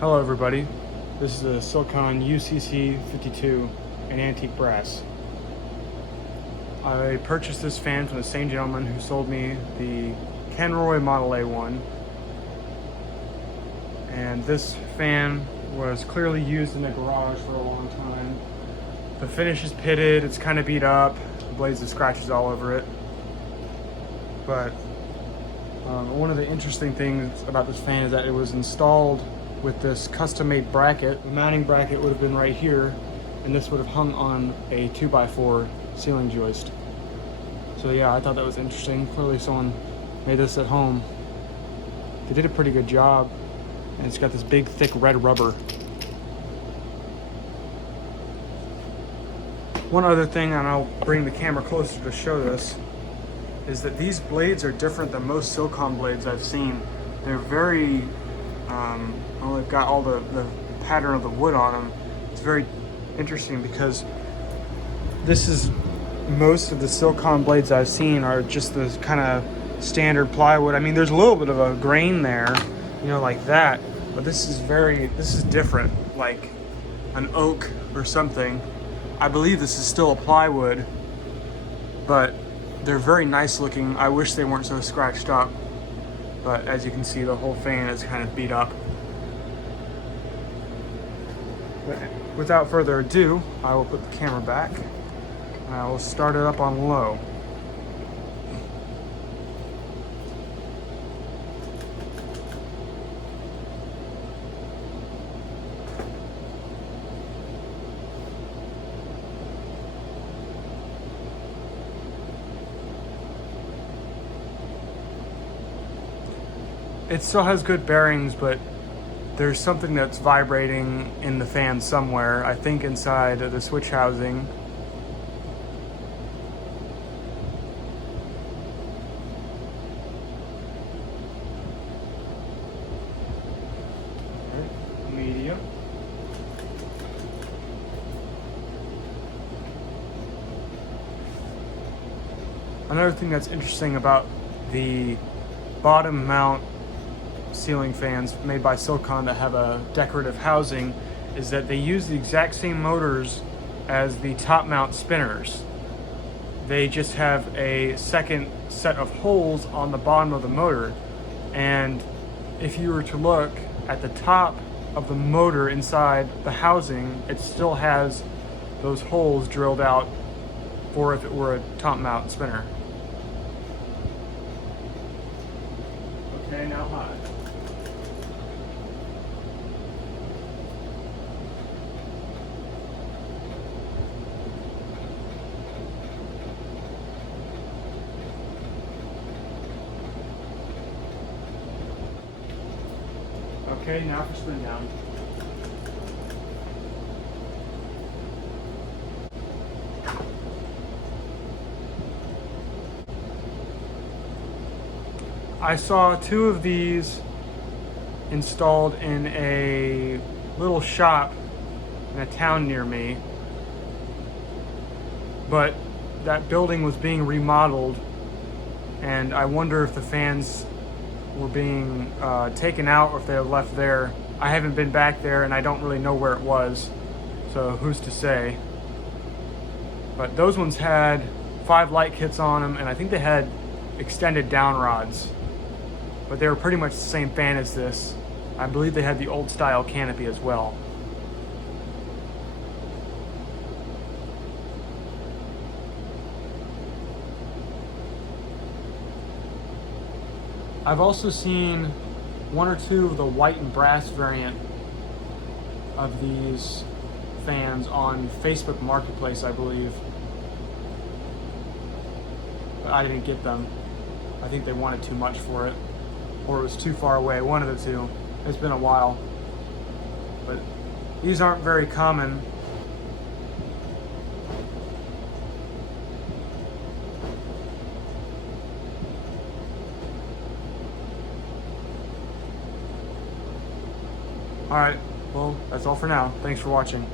Hello everybody, this is the Silkon UCC-52 in antique brass. I purchased this fan from the same gentleman who sold me the Kenroy Model A1, and this fan was clearly used in the garage for a long time. The finish is pitted, it's kind of beat up, the blades have scratches all over it. But one of the interesting things about this fan is that it was installed with this custom-made bracket. The mounting bracket would have been right here, and this would have hung on a 2x4 ceiling joist. So yeah, I thought that was interesting. Clearly someone made this at home. They did a pretty good job, and it's got this big thick red rubber. One other thing, and I'll bring the camera closer to show this, is that these blades are different than most Silkon blades I've seen. They're very, well, they've got all the pattern of the wood on them. It's very interesting because this is, most of the Silkon blades I've seen are just the kind of standard plywood. I mean, there's a little bit of a grain there, you know, like that, but this is different, like an oak or something. I believe this is still a plywood, but they're very nice looking. I wish they weren't so scratched up, but as you can see, the whole fan is kind of beat up. But without further ado, I will put the camera back and I will start it up on low. It still has good bearings, but there's something that's vibrating in the fan somewhere. I think inside the switch housing. Medium. Another thing that's interesting about the bottom mount ceiling fans made by Silkon that have a decorative housing is that they use the exact same motors as the top mount spinners. They just have a second set of holes on the bottom of the motor, and if you were to look at the top of the motor inside the housing, it still has those holes drilled out for if it were a top mount spinner. Okay, now high. Okay, now for spin down. I saw two of these installed in a little shop in a town near me, but that building was being remodeled, and I wonder if the fans were being taken out or if they were left there. I haven't been back there and I don't really know where it was, so who's to say. But those ones had 5 light kits on them, and I think they had extended down rods, but they were pretty much the same fan as this. I believe they had the old style canopy as well. I've also seen 1 or 2 of the white and brass variant of these fans on Facebook Marketplace, I believe. But I didn't get them. I think they wanted too much for it, or it was too far away, one of the two. It's been a while. But these aren't very common. Alright, well, that's all for now. Thanks for watching.